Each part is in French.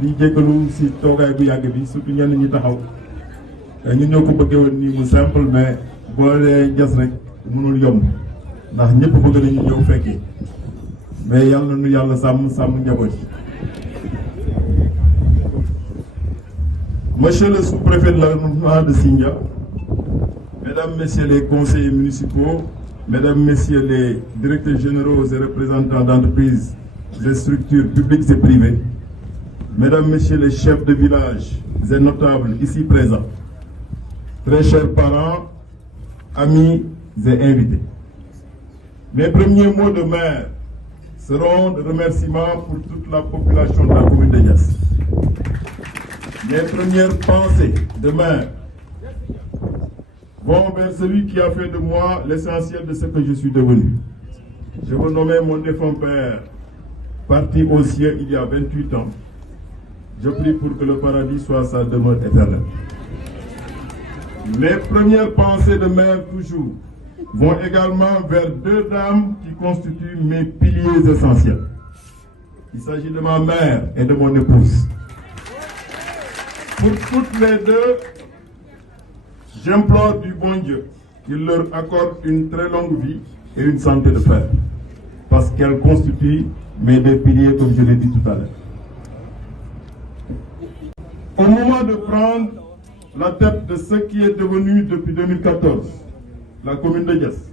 di jégalu si toogaay bu yàgg bi surtout ñenn ñi taxaw ñun ñoo ko bëggee woon nii mu simple mais boo dee jas rek mënul yomb ndax ñëpp bëgg nañu ñëw fekkee mais yàlla nu yàlla sàmm njaboot yi. Monsieur le sous-préfet de l'arrondissement de Sindia, Mesdames, Messieurs les conseillers municipaux, Mesdames, Messieurs les directeurs généraux et représentants d'entreprises et structures publiques et privées, Mesdames, Messieurs les chefs de village et notables ici présents, très chers parents, amis et invités. Mes premiers mots de maire seront de remerciements pour toute la population de la commune de Diass. Mes premières pensées de maire vont vers celui qui a fait de moi l'essentiel de ce que je suis devenu. Je veux nommer mon défunt père, parti aux cieux il y a 28 ans. Je prie pour que le paradis soit sa demeure éternelle. Mes premières pensées de mère toujours vont également vers deux dames qui constituent mes piliers essentiels. Il s'agit de ma mère et de mon épouse. Pour toutes les deux, j'implore du bon Dieu qu'il leur accorde une très longue vie et une santé de fer, parce qu'elles constituent mes deux piliers, comme je l'ai dit tout à l'heure. Au moment de prendre la tête de ce qui est devenu depuis 2014 la commune de Diass,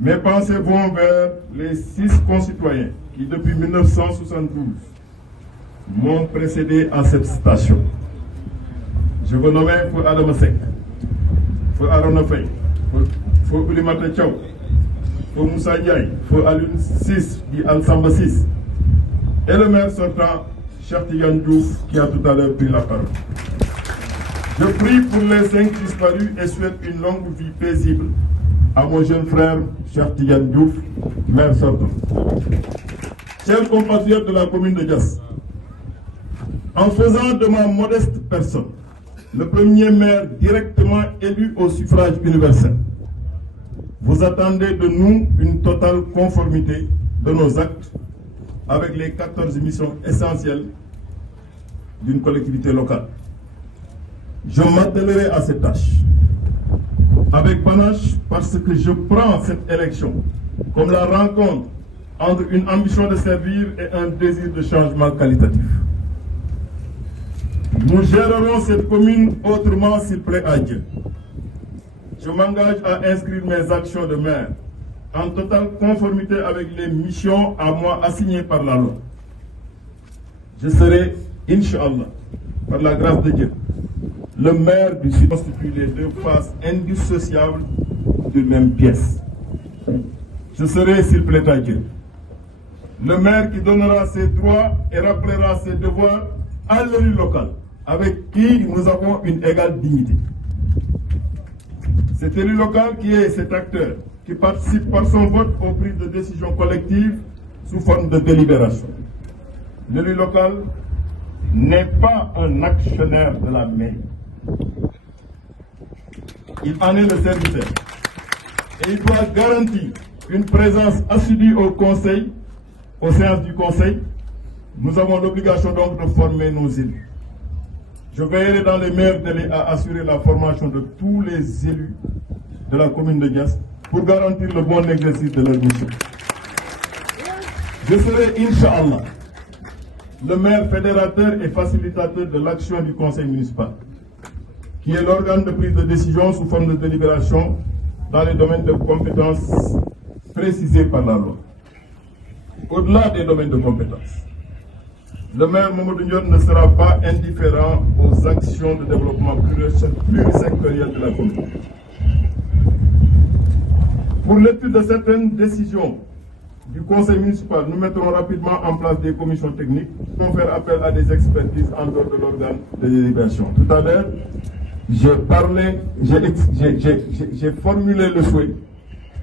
mes pensées vont vers les 6 concitoyens qui, depuis 1972, m'ont précédé à cette station. Je veux nommer Feu Adama Seck, Feu Arona Faye, Feu Oulimata Thiaw, Feu Moussa Ndiaye, Feu Alioune Ciss dit Al-Samba Ciss, et le maire sortant, Cheikh Tidiane Diouf, qui a tout à l'heure pris la parole. Je prie pour les 5 disparus et souhaite une longue vie paisible à mon jeune frère, Cheikh Tidiane Diouf, maire sortant. Chers compatriotes de la commune de Diass, en faisant de ma modeste personne le premier maire directement élu au suffrage universel, vous attendez de nous une totale conformité de nos actes avec les 14 missions essentielles d'une collectivité locale. Je m'attelerai à cette tâche avec panache parce que je prends cette élection comme la rencontre entre une ambition de servir et un désir de changement qualitatif. Nous gérerons cette commune autrement s'il plaît à Dieu. Je m'engage à inscrire mes actions de maire en totale conformité avec les missions à moi assignées par la loi. Je serai, Inch'Allah, par la grâce de Dieu, le maire du Sud constitue les deux faces indissociables d'une même pièce. Je serai, s'il plaît à Dieu, le maire qui donnera ses droits et rappellera ses devoirs à l'élu local, avec qui nous avons une égale dignité. Cet élu local qui est cet acteur, qui participe par son vote aux prises de décisions collectives sous forme de délibération. L'élu local n'est pas un actionnaire de la mairie. Il en est le serviteur. Et il doit garantir une présence assidue au conseil, aux séances du conseil. Nous avons l'obligation donc de former nos élus. Je veillerai dans les meilleurs délais à assurer la formation de tous les élus de la commune de Diass pour garantir le bon exercice de leur mission. Je serai, Inch'Allah, le maire fédérateur et facilitateur de l'action du conseil municipal, qui est l'organe de prise de décision sous forme de délibération dans les domaines de compétences précisés par la loi. Au-delà des domaines de compétences, le maire Mamadou Ndione ne sera pas indifférent aux actions de développement plurisectoriel de la commune. Pour l'étude de certaines décisions du conseil municipal, nous mettrons rapidement en place des commissions techniques pour faire appel à des expertises en dehors de l'organe de délibération. Tout à l'heure, j'ai formulé le souhait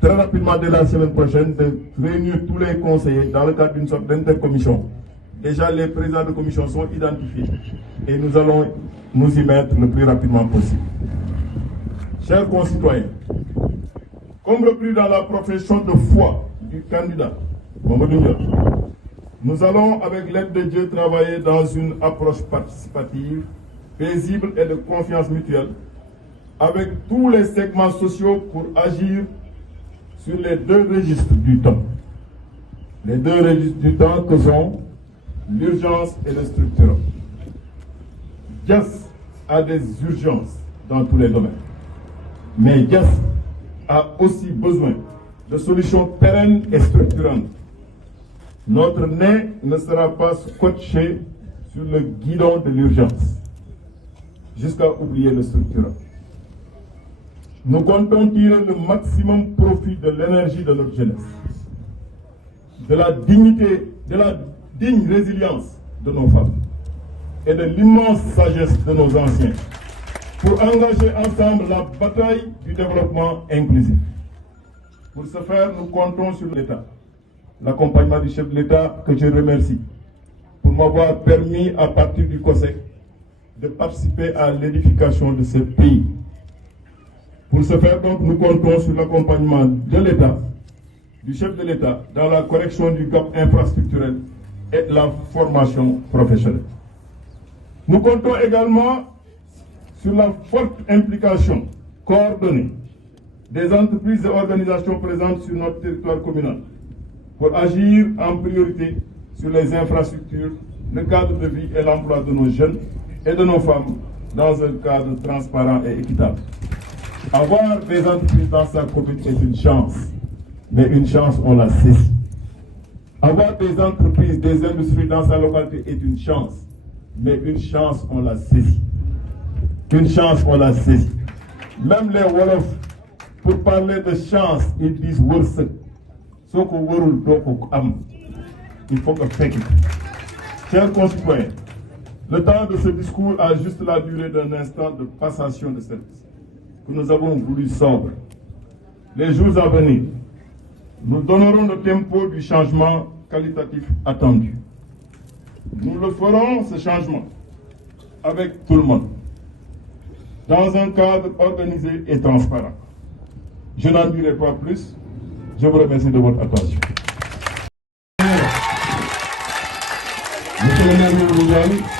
très rapidement dès la semaine prochaine de réunir tous les conseillers dans le cadre d'une sorte d'intercommission. Déjà, les présidents de commission sont identifiés et nous allons nous y mettre le plus rapidement possible. Chers concitoyens, comme repris dans la profession de foi du candidat Mamadou Ndione, Nous allons, avec l'aide de Dieu, travailler dans une approche participative, paisible et de confiance mutuelle, avec tous les segments sociaux pour agir sur les deux registres du temps. Les deux registres du temps que sont l'urgence et le structurant. Diass a des urgences dans tous les domaines. Mais Diass a aussi besoin de solutions pérennes et structurantes. Notre nez ne sera pas scotché sur le guidon de l'urgence, jusqu'à oublier le structurant. Nous comptons tirer le maximum profit de l'énergie de notre jeunesse, de la dignité, de la digne résilience de nos femmes et de l'immense sagesse de nos anciens pour engager ensemble la bataille du développement inclusif. Pour ce faire, nous comptons sur l'État, l'accompagnement du chef de l'État que je remercie pour m'avoir permis à partir du COSEC de participer à l'édification de ce pays. Pour ce faire, donc, nous comptons sur l'accompagnement de l'État, du chef de l'État, dans la correction du gap infrastructurel et la formation professionnelle. Nous comptons également sur la forte implication coordonnée des entreprises et organisations présentes sur notre territoire communal pour agir en priorité sur les infrastructures, le cadre de vie et l'emploi de nos jeunes et de nos femmes dans un cadre transparent et équitable. Avoir des entreprises dans sa commune est une chance, mais une chance, on la saisit. Avoir des entreprises, des industries dans sa localité est une chance, mais une chance, on la saisit. Une chance, on la saisit. Même les Wolofs, pour parler de chance, ils disent wërsëg. Soo ko wërul doo ko am. Il faut que fekk. Chers concitoyens, le temps de ce discours a juste la durée d'un instant de passation de service que nous avons voulu sobre. Les jours à venir, nous donnerons le tempo du changement qualitatif attendu. Nous le ferons, ce changement, avec tout le monde, dans un cadre organisé et transparent. Je n'en dirai pas plus. Je vous remercie de votre attention. Monsieur le maire,